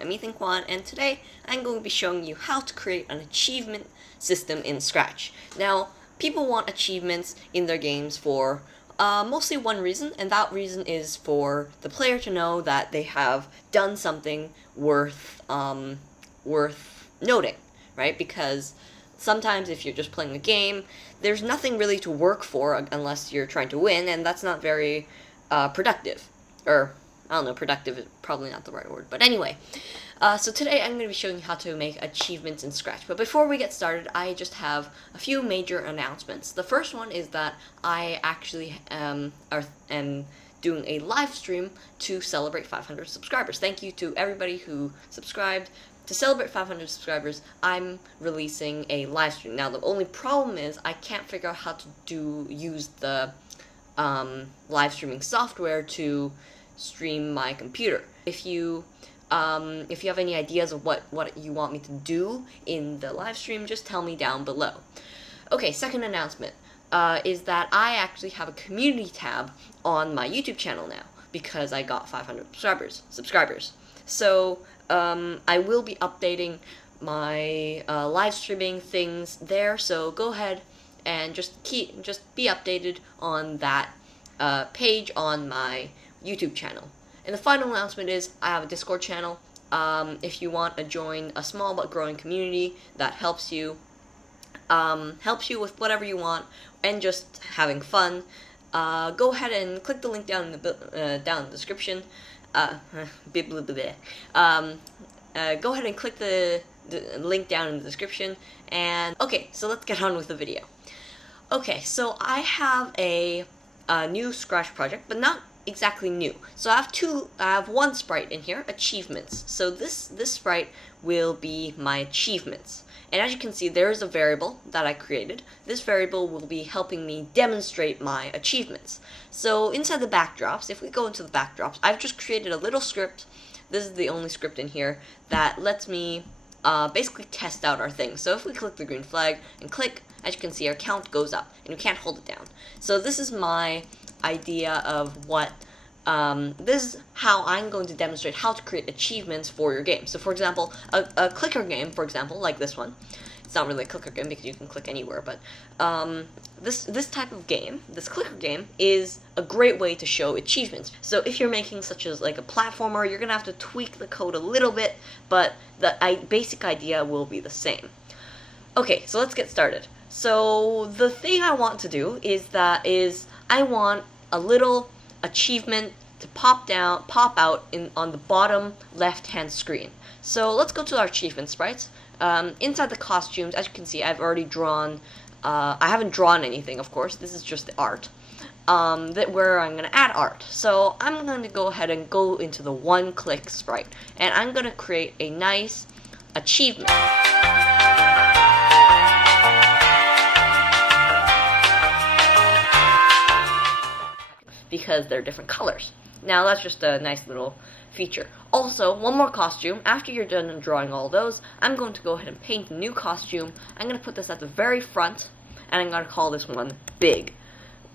I'm Ethan Kwan, and today I'm going to be showing you how to create an achievement system in Scratch. Now, people want achievements in their games for mostly one reason, and that reason is for the player to know that they have done something worth noting, right? Because sometimes if you're just playing a game, there's nothing really to work for unless you're trying to win, and that's not very productive. Or, I don't know, productive is probably not the right word, but anyway. So today I'm going to be showing you how to make achievements in Scratch. But before we get started, I just have a few major announcements. The first one is that I actually am doing a live stream to celebrate 500 subscribers. Thank you to everybody who subscribed. To celebrate 500 subscribers, I'm releasing a live stream. Now, the only problem is I can't figure out how to use the live streaming software to stream my computer. If you have any ideas of what you want me to do in the live stream, just tell me down below. Okay, second announcement is that I actually have a community tab on my YouTube channel now because I got 500 subscribers. So I will be updating my live streaming things there. So go ahead and just be updated on that page on my YouTube channel. And the final announcement is I have a Discord channel. If you want to join a small but growing community that helps you with whatever you want and just having fun, go ahead and click the link down in the description. Go ahead and click the link down in the description. And okay, so let's get on with the video. Okay, so I have a new Scratch project, but not exactly new. So I have one sprite in here, achievements. So this sprite will be my achievements. And as you can see, there is a variable that I created. This variable will be helping me demonstrate my achievements. So inside the backdrops, if we go into the backdrops, I've just created a little script. This is the only script in here that lets me basically test out our thing. So if we click the green flag and click, as you can see, our count goes up, and we can't hold it down. So this is my idea of what this is how I'm going to demonstrate how to create achievements for your game. So for example, a clicker game, for example, like this one. It's not really a clicker game because you can click anywhere, but this type of game, this clicker game, is a great way to show achievements. So if you're making such as like a platformer, you're gonna have to tweak the code a little bit, but the basic idea will be the same. Okay, so let's get started. So the thing I want to do is I want a little achievement to pop out on the bottom left-hand screen. So let's go to our achievement sprites. Inside the costumes, as you can see, I've already drawn. I haven't drawn anything, of course. This is just the art. Where I'm gonna add art. So I'm going to go ahead and go into the one-click sprite, and I'm gonna create a nice achievement. Because they're different colors. Now that's just a nice little feature. Also, one more costume. After you're done drawing all those, I'm going to go ahead and paint a new costume. I'm going to put this at the very front, and I'm going to call this one Big,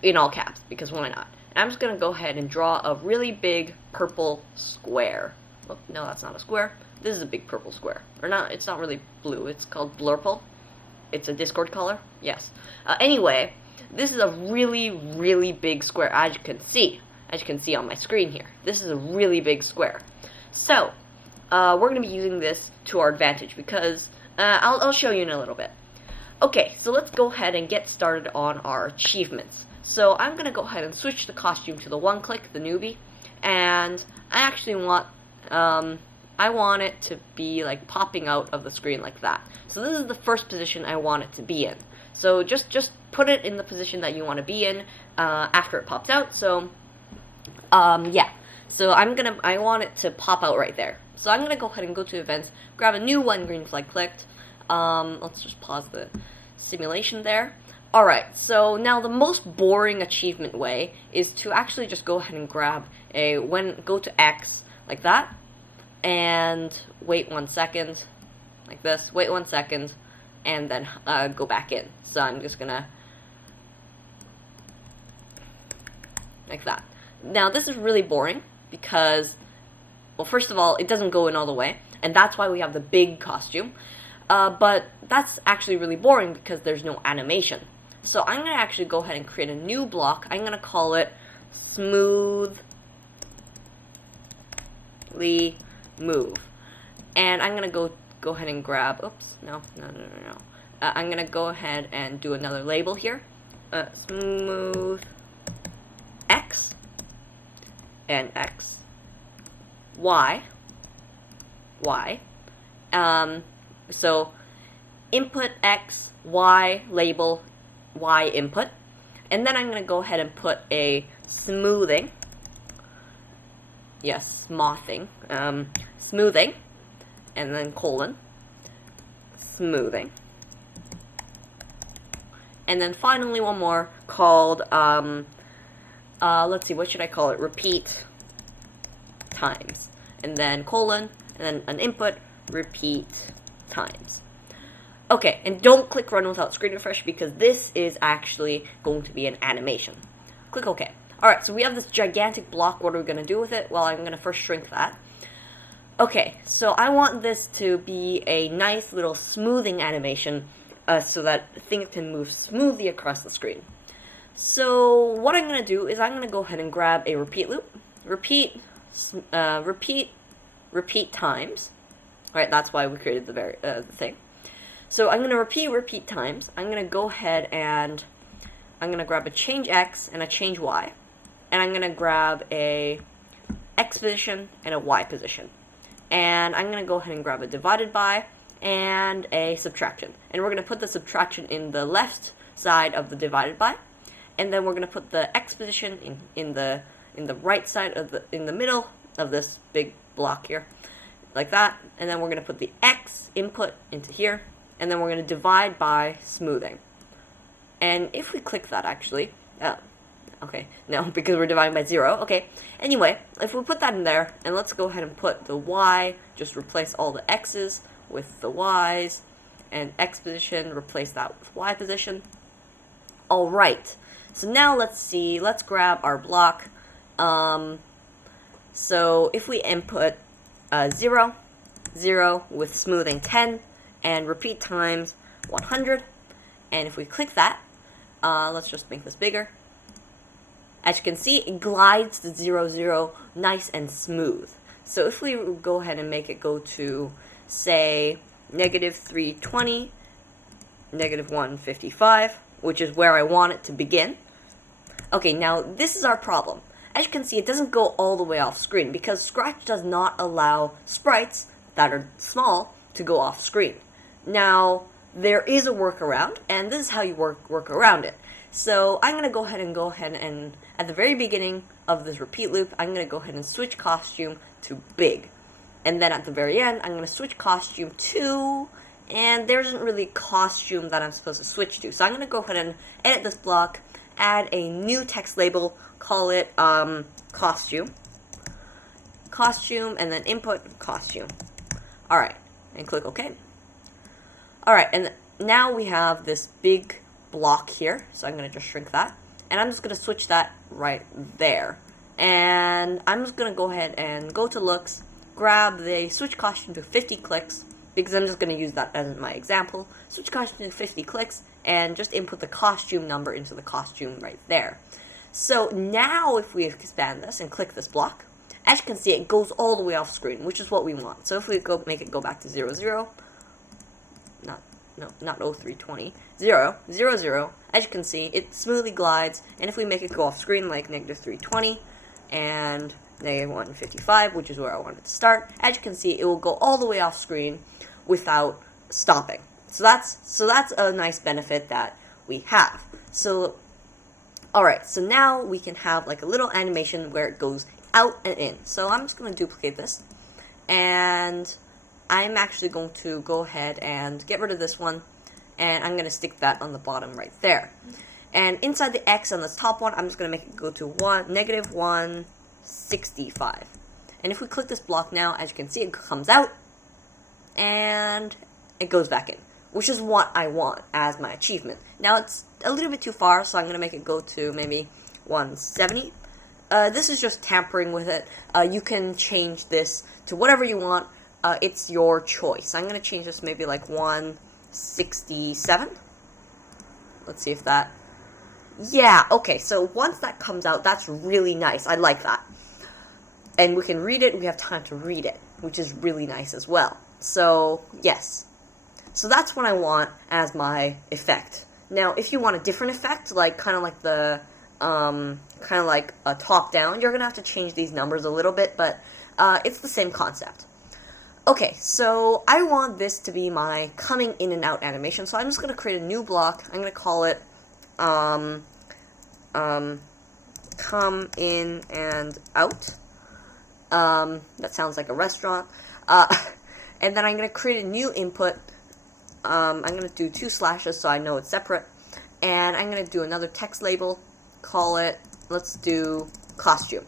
in all caps, because why not? And I'm just going to go ahead and draw a really big purple square. Oh, no, that's not a square. This is a big purple square. Or not, it's not really blue. It's called Blurple. It's a Discord color. Yes. Anyway, this is a really, really big square, as you can see on my screen here. This is a really big square. So, we're going to be using this to our advantage because I'll show you in a little bit. Okay, so let's go ahead and get started on our achievements. So I'm going to go ahead and switch the costume to the one-click, the newbie, and I actually want I want it to be like popping out of the screen like that. So this is the first position I want it to be in. So just put it in the position that you want to be in after it pops out. So yeah. So I want it to pop out right there. So I'm gonna go ahead and go to events, grab a new one, green flag clicked. Let's just pause the simulation there. Alright, so now the most boring achievement way is to actually just go ahead and grab go to X like that, and wait 1 second, like this, wait 1 second, and then go back in. So I'm just gonna, like that. Now this is really boring because, well, first of all, it doesn't go in all the way, And that's why we have the big costume. But that's actually really boring because there's no animation. So I'm going to actually go ahead and create a new block. I'm going to call it smoothly move. And I'm going to go ahead and grab, oops, no. I'm going to go ahead and do another label here. Smooth X and X, Y. So input X, Y, label Y input. And then I'm going to go ahead and put a smoothing. Yes, smoothing. And then colon. Smoothing. And then finally one more called, let's see, what should I call it? Repeat times. And then colon, and then an input, repeat times. Okay, and don't click run without screen refresh because this is actually going to be an animation. Click OK. Alright, so we have this gigantic block. What are we going to do with it? Well, I'm going to first shrink that. Okay, so I want this to be a nice little smoothing animation so that things can move smoothly across the screen. So what I'm going to do is I'm going to go ahead and grab a repeat loop. Repeat times. Alright, that's why we created the thing. So I'm going to repeat times. I'm going to go ahead and I'm going to grab a change X and a change Y. And I'm going to grab a X position and a Y position. And I'm going to go ahead and grab a divided by and a subtraction. And we're going to put the subtraction in the left side of the divided by. And then we're going to put the X position in the right side in the middle of this big block here. Like that. And then we're going to put the X input into here. And then we're going to divide by smoothing. And if we click that actually, okay, no, because we're dividing by 0, okay. Anyway, if we put that in there, and let's go ahead and put the Y, just replace all the X's with the Y's, and X position, replace that with Y position. Alright, so now let's grab our block. So if we input 0, 0 with smoothing 10, and repeat times 100, and if we click that, let's just make this bigger. As you can see, it glides to 0, 0 nice and smooth. So if we go ahead and make it go to, say, negative 320, negative 155, which is where I want it to begin. Okay, now this is our problem. As you can see, it doesn't go all the way off screen because Scratch does not allow sprites that are small to go off screen. Now, there is a workaround, and this is how you work around it. So I'm going to go ahead and at the very beginning of this repeat loop, I'm going to go ahead and switch costume to big. And then at the very end, I'm going to switch costume to, and there isn't really costume that I'm supposed to switch to. So I'm going to go ahead and edit this block, add a new text label, call it costume, and then input costume. Alright, and click OK. Alright, and now we have this big block here, so I'm going to just shrink that, and I'm just going to switch that right there, and I'm just going to go ahead and go to looks, grab the switch costume to 50 clicks, because I'm just going to use that as my example, switch costume to 50 clicks, and just input the costume number into the costume right there. So now if we expand this and click this block, as you can see, it goes all the way off screen, which is what we want. So if we make it go back to 0, 0, not 0320, 0, 0, 0, as you can see, it smoothly glides, and if we make it go off screen like negative 320 and negative 155, which is where I want it to start, as you can see, it will go all the way off screen without stopping. So that's a nice benefit that we have. So, alright, so now we can have like a little animation where it goes out and in. So I'm just going to duplicate this, and I'm actually going to go ahead and get rid of this one, and I'm going to stick that on the bottom right there. And inside the X on this top one, I'm just going to make it go to negative 165. And if we click this block now, as you can see, it comes out, and it goes back in, which is what I want as my achievement. Now, it's a little bit too far, so I'm going to make it go to maybe 170. This is just tampering with it. You can change this to whatever you want. it's your choice. I'm going to change this maybe like 167. Let's see if that... Yeah, okay, so once that comes out, that's really nice. I like that. And we can read it, we have time to read it, which is really nice as well. So, yes. So that's what I want as my effect. Now, if you want a different effect, like kind of like the, kind of like a top-down, you're going to have to change these numbers a little bit, but it's the same concept. Okay, so I want this to be my coming in and out animation, so I'm just going to create a new block. I'm going to call it come in and out. That sounds like a restaurant. And then I'm going to create a new input. I'm going to do 2 slashes so I know it's separate. And I'm going to do another text label. Call it, let's do costume.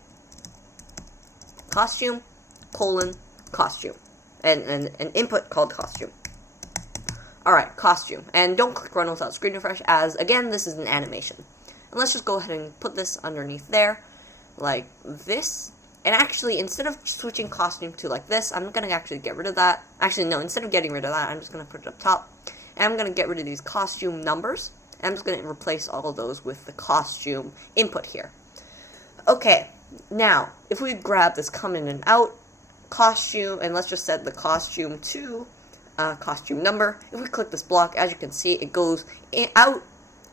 Costume, colon, costume. And an input called costume. Alright, costume. And don't click run without screen refresh, as, again, this is an animation. And let's just go ahead and put this underneath there, like this. And actually, instead of switching costume to like this, I'm going to actually get rid of that. Actually, no, instead of getting rid of that, I'm just going to put it up top. And I'm going to get rid of these costume numbers. And I'm just going to replace all of those with the costume input here. Okay, now, if we grab this come in and out costume, and let's just set the costume to costume number. If we click this block, as you can see, it goes out,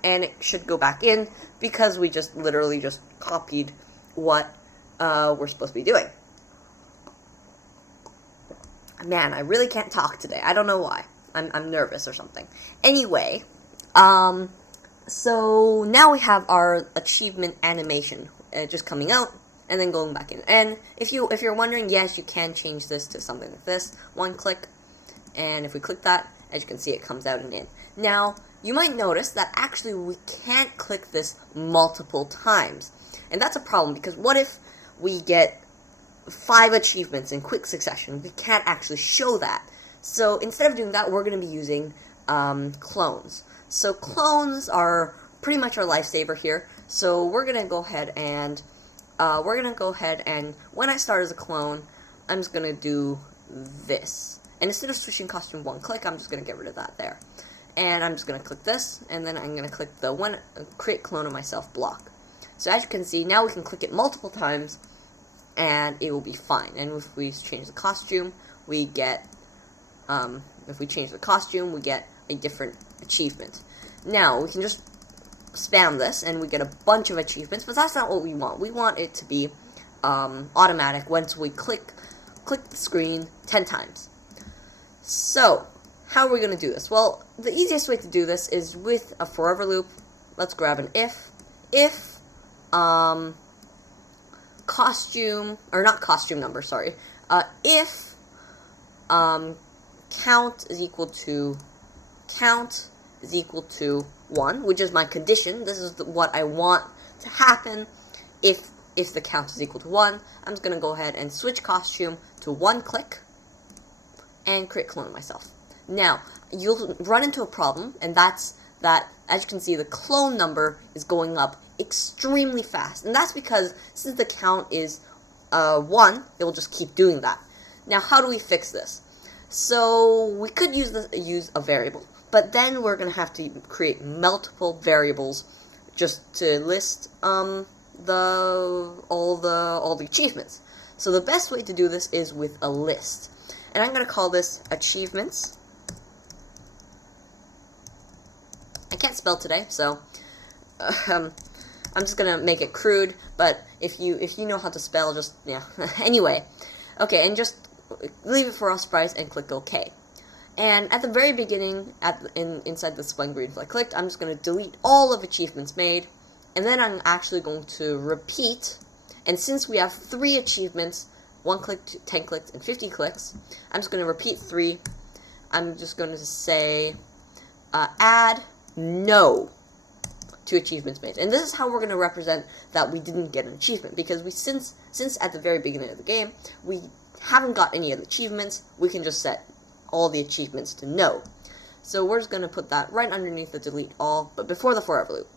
and it should go back in, because we just literally just copied what we're supposed to be doing. Man, I really can't talk today. I don't know why. I'm nervous or something. Anyway, so now we have our achievement animation just coming out and then going back in. And if you're wondering, yes, you can change this to something like this. One click, and if we click that, as you can see, it comes out and in. Now, you might notice that actually we can't click this multiple times. And that's a problem, because what if we get 5 achievements in quick succession? We can't actually show that. So instead of doing that, we're going to be using clones. So clones are pretty much our lifesaver here. So we're going to go ahead and when I start as a clone, I'm just going to do this. And instead of switching costume 1 click, I'm just going to get rid of that there. And I'm just going to click this, and then I'm going to click the create clone of myself block. So as you can see, now we can click it multiple times, and it will be fine. And if we change the costume, we get, if we change the costume, we get a different achievement. Now, we can just spam this, and we get a bunch of achievements, but that's not what we want. We want it to be automatic once we click the screen 10 times. So, how are we going to do this? Well, the easiest way to do this is with a forever loop. Let's grab an if. If costume, or not costume number, sorry. If count is equal to 1, which is my condition. This is what I want to happen if the count is equal to 1. I'm just going to go ahead and switch costume to 1 click and create clone of myself. Now, you'll run into a problem, and that's that, as you can see, the clone number is going up extremely fast. And that's because since the count is 1, it will just keep doing that. Now, how do we fix this? So, we could use a variable, but then we're going to have to create multiple variables just to list all the achievements. So the best way to do this is with a list. And I'm going to call this achievements. I can't spell today, so I'm just going to make it crude, but if you know how to spell, just, yeah. Anyway, okay, and just leave it for us price and click OK. And at the very beginning, inside the spline green I clicked, I'm just going to delete all of achievements made, and then I'm actually going to repeat, and since we have 3 achievements, 1 click, 10 clicks, and 50 clicks, I'm just going to repeat 3. I'm just going to say add no to achievements made. And this is how we're going to represent that we didn't get an achievement, because since at the very beginning of the game, we haven't got any of the achievements, we can just set all the achievements to no. So we're just going to put that right underneath the delete all, but before the forever loop.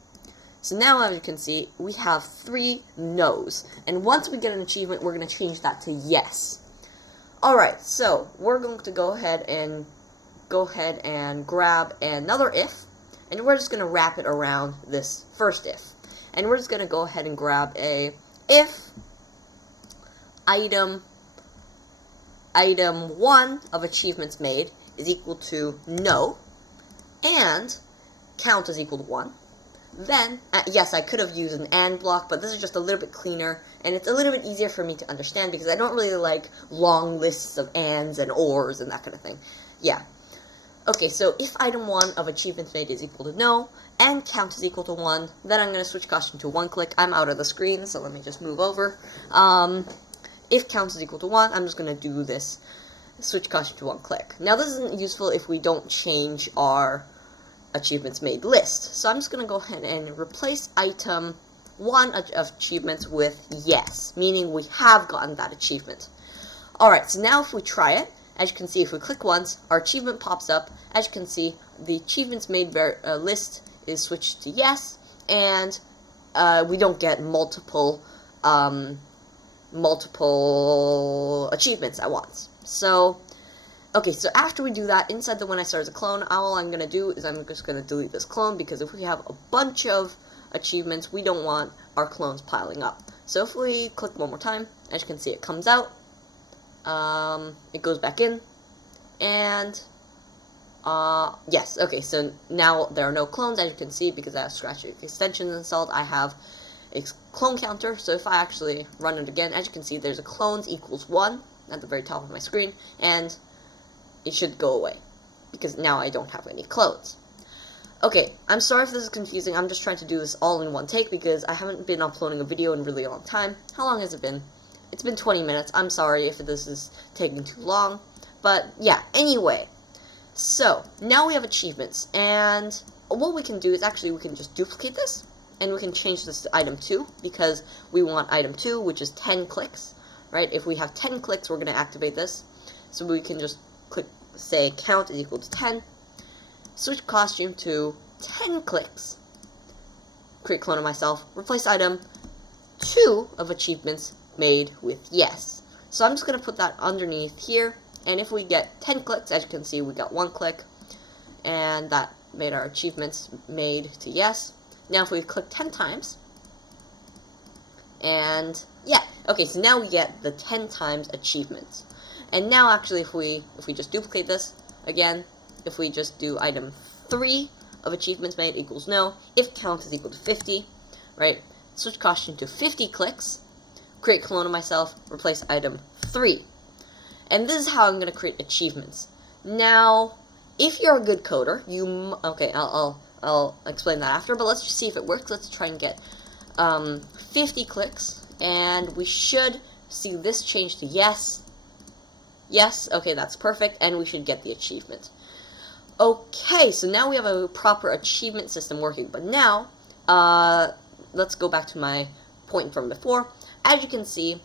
So now, as you can see, we have 3 no's. And once we get an achievement, we're going to change that to yes. Alright, so we're going to go ahead and grab another if, and we're just going to wrap it around this first if. And we're just going to go ahead and grab a if item 1 of achievements made is equal to no, and count is equal to 1. Then, yes, I could have used an AND block, but this is just a little bit cleaner, and it's a little bit easier for me to understand because I don't really like long lists of ANDs and ORs and that kind of thing. Yeah. Okay, so if item 1 of achievements made is equal to no, and count is equal to 1, then I'm going to switch costume to 1 click. I'm out of the screen, so let me just move over. If count is equal to 1, I'm just going to do this, switch costume to 1 click. Now, this isn't useful if we don't change our achievements made list. So I'm just going to go ahead and replace item 1 of achievements with yes, meaning we have gotten that achievement. Alright, so now if we try it, as you can see, if we click once, our achievement pops up. As you can see, the achievements made list is switched to yes, and we don't get multiple achievements at once. So, okay, so after we do that, inside the when I start as a clone, all I'm going to do is I'm just going to delete this clone, because if we have a bunch of achievements, we don't want our clones piling up. So if we click one more time, as you can see, it comes out, it goes back in, and yes, okay, so now there are no clones, as you can see, because I have Scratch extensions installed. I have a clone counter, so if I actually run it again, as you can see, there's a clones equals 1 at the very top of my screen, and it should go away, because now I don't have any clones. Okay, I'm sorry if this is confusing. I'm just trying to do this all in one take, because I haven't been uploading a video in a really long time. How long has it been? It's been 20 minutes. I'm sorry if this is taking too long, but yeah, anyway. So, now we have achievements, and what we can do is actually we can just duplicate this, and we can change this to item 2, because we want item 2, which is 10 clicks, right? If we have 10 clicks, we're going to activate this, so we can just click, say, count is equal to 10, switch costume to 10 clicks, create clone of myself, replace item 2 of achievements made with yes. So I'm just going to put that underneath here, and if we get 10 clicks, as you can see, we got 1 click, and that made our achievements made to yes. Now if we click 10 times, and yeah, okay, so now we get the 10 times achievements. And now actually if we just duplicate this, again, if we just do item 3 of achievements made equals no, if count is equal to 50, right, switch costume to 50 clicks, create clone of myself, replace item 3. And this is how I'm going to create achievements. Now, if you're a good coder, okay, I'll explain that after, but let's just see if it works. Let's try and get 50 clicks, and we should see this change to yes. Yes, okay, that's perfect, and we should get the achievement. Okay, so now we have a proper achievement system working, but now, let's go back to my point from before. As you can see,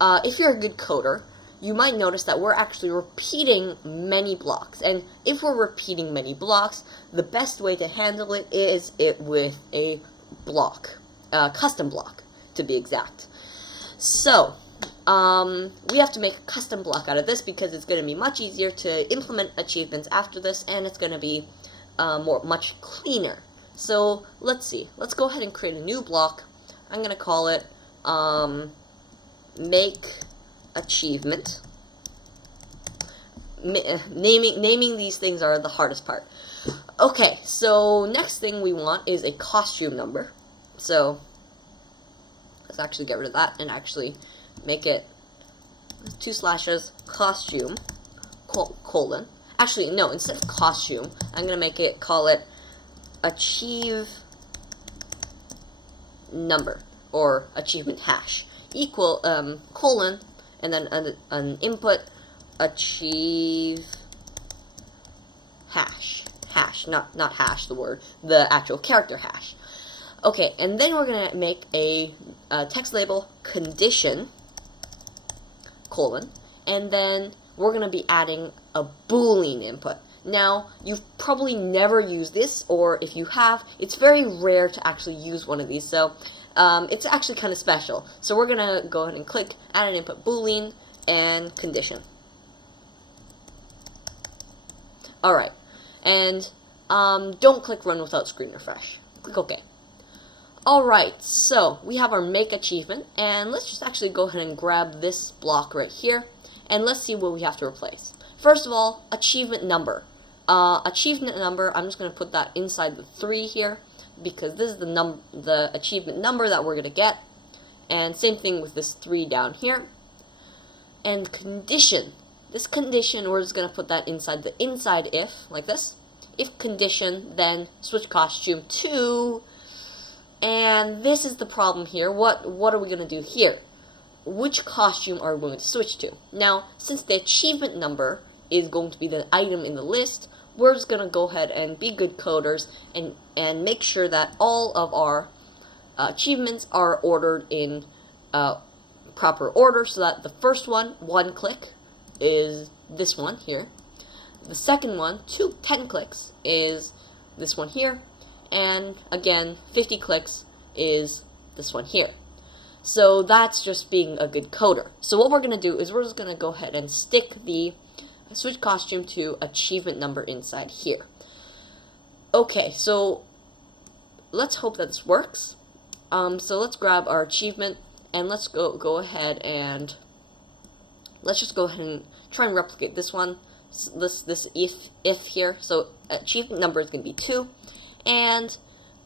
if you're a good coder, you might notice that we're actually repeating many blocks, and if we're repeating many blocks, the best way to handle it is with a block, custom block, to be exact. So, we have to make a custom block out of this, because it's going to be much easier to implement achievements after this, and it's going to be much cleaner. So, let's see. Let's go ahead and create a new block. I'm going to call it make achievement. Naming these things are the hardest part. Okay, so next thing we want is a costume number. So let's actually get rid of that and actually make it 2 slashes costume colon. Actually, no, instead of costume, I'm gonna call it achieve number, or achievement hash, equal colon, and then an input achieve hash, not hash the word, the actual character hash. Okay, and then we're gonna make a text label condition colon, and then we're gonna be adding a Boolean input. Now, you've probably never used this, or if you have, it's very rare to actually use one of these, so it's actually kind of special. So we're going to go ahead and click add an input Boolean and condition. Alright, and don't click run without screen refresh. Click OK. Alright, so we have our make achievement, and let's just actually go ahead and grab this block right here, and let's see what we have to replace. First of all, achievement number. Achievement number, I'm just going to put that inside the 3 here, because this is the achievement number that we're going to get. And same thing with this 3 down here. And condition. This condition, we're just going to put that inside the inside if, like this. If condition, then switch costume to, and this is the problem here. What are we going to do here? Which costume are we going to switch to? Now, since the achievement number is going to be the item in the list, we're just going to go ahead and be good coders and make sure that all of our achievements are ordered in proper order, so that the first one click, is this one here. The second one, 10 clicks, is this one here. And again, 50 clicks is this one here. So that's just being a good coder. So what we're going to do is we're just going to go ahead and stick the switch costume to achievement number inside here. Okay, so let's hope that this works. So let's grab our achievement, and let's go ahead and let's just go ahead and try and replicate this one. This if here. So achievement number is going to be 2, and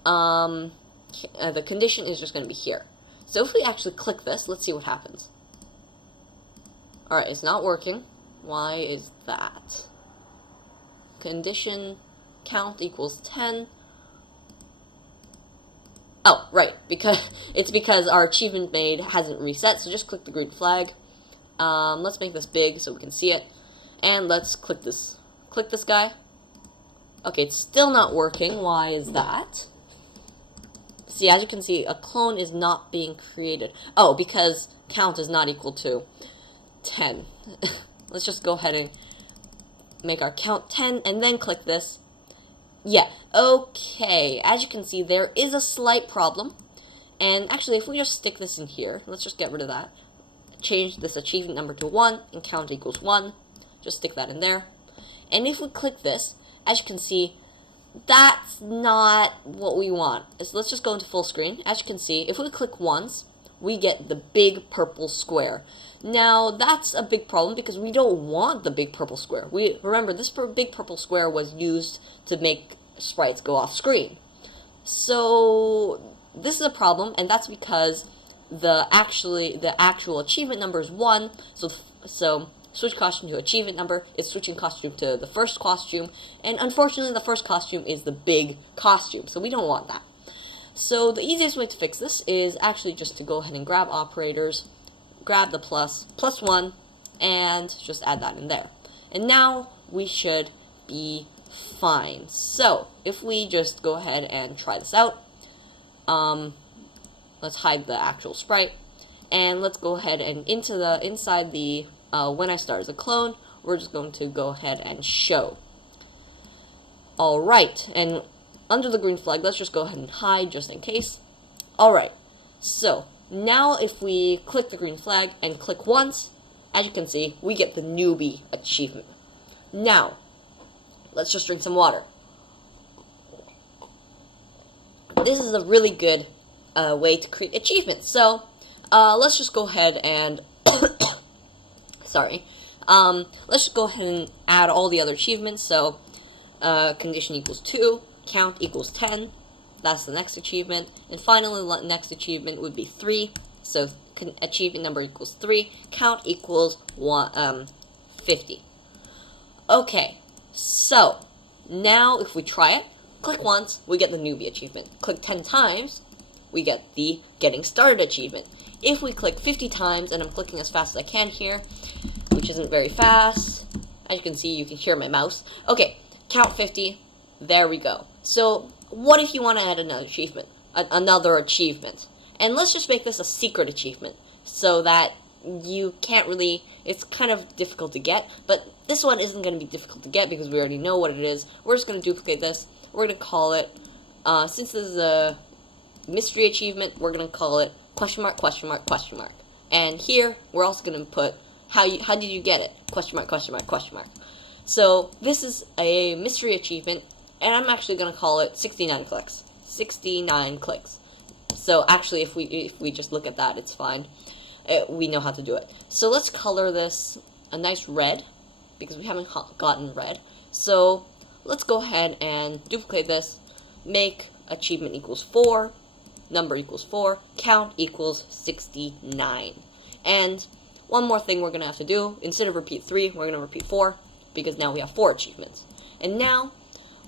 the condition is just going to be here. So if we actually click this, let's see what happens. Alright, it's not working. Why is that? Condition count equals 10. Oh, right, because our achievement made hasn't reset, so just click the green flag. Let's make this big so we can see it. And let's click this guy. Okay, it's still not working. Why is that? See, as you can see, a clone is not being created. Oh, because count is not equal to 10. Let's just go ahead and make our count 10, and then click this. Yeah, okay. As you can see, there is a slight problem. And actually, if we just stick this in here, let's just get rid of that. Change this achievement number to 1, and count equals 1. Just stick that in there. And if we click this, as you can see, that's not what we want. So let's just go into full screen. As you can see, if we click once, we get the big purple square. Now, that's a big problem because we don't want the big purple square. Remember, this big purple square was used to make sprites go off screen. So, this is a problem, and that's because the actual achievement number is 1, so switch costume to achievement number is switching costume to the first costume, and unfortunately the first costume is the big costume, so we don't want that. So the easiest way to fix this is actually just to go ahead and grab operators, grab the plus 1, and just add that in there. And now we should be fine. So if we just go ahead and try this out, let's hide the actual sprite, and let's go ahead and inside the when I start as a clone, we're just going to go ahead and show. Alright, and under the green flag, let's just go ahead and hide just in case. Alright, so now if we click the green flag and click once, as you can see, we get the newbie achievement. Now, let's just drink some water. This is a really good way to create achievements. So, let's just go ahead and let's just go ahead and add all the other achievements. So, condition equals 2, count equals 10. That's the next achievement. And finally, the next achievement would be 3. So, achievement number equals 3, count equals 50. Okay, so now if we try it, click once, we get the newbie achievement. Click 10 times, we get the getting started achievement. If we click 50 times, and I'm clicking as fast as I can here, which isn't very fast, as you can see, you can hear my mouse. Okay, count 50, there we go. So, what if you want to add another achievement? And let's just make this a secret achievement, so that you can't really, it's kind of difficult to get, but this one isn't going to be difficult to get because we already know what it is. We're just going to duplicate this. We're going to call it, since this is a mystery achievement, we're going to call it question mark, question mark, question mark. And here, we're also going to put, how did you get it? Question mark, question mark, question mark. So this is a mystery achievement, and I'm actually going to call it 69 clicks. 69 clicks. So actually, if we just look at that, it's fine. We know how to do it. So let's color this a nice red, because we haven't gotten red. So let's go ahead and duplicate this, make achievement equals 4, number equals 4, count equals 69. And one more thing we're going to have to do, instead of repeat 3, we're going to repeat 4, because now we have 4 achievements. And now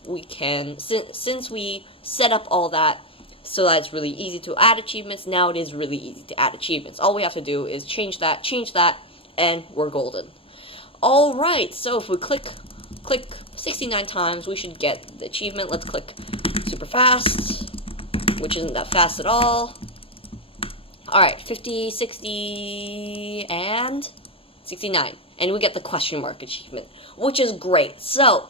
we can, since we set up all that so that it's really easy to add achievements, now it is really easy to add achievements. All we have to do is change that, and we're golden. Alright, so if we click 69 times, we should get the achievement. Let's click super fast, which isn't that fast at all. Alright, 50, 60, and 69. And we get the question mark achievement, which is great. So,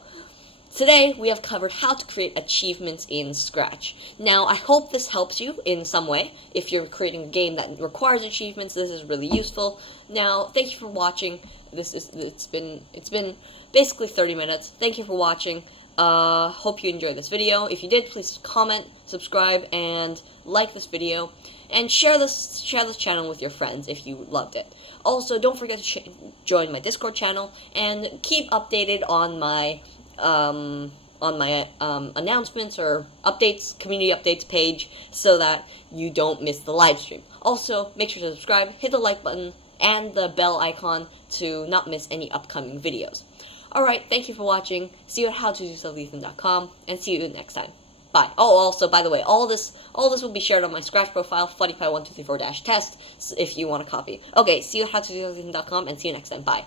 today we have covered how to create achievements in Scratch. Now, I hope this helps you in some way. If you're creating a game that requires achievements, this is really useful. Now, thank you for watching. It's been basically 30 minutes. Thank you for watching. Hope you enjoyed this video. If you did, please comment, subscribe, and like this video, and share this channel with your friends if you loved it. Also, don't forget to join my Discord channel and keep updated on my announcements or updates, community updates page, so that you don't miss the live stream. Also, make sure to subscribe, hit the like button, and the bell icon to not miss any upcoming videos. Alright, thank you for watching. See you at howtodosoftethan.com, and see you next time. Bye. Oh, also, by the way, all this will be shared on my Scratch profile, funnypie1234-test, if you want a copy. Okay, see you at howtodosoftethan.com, and see you next time. Bye.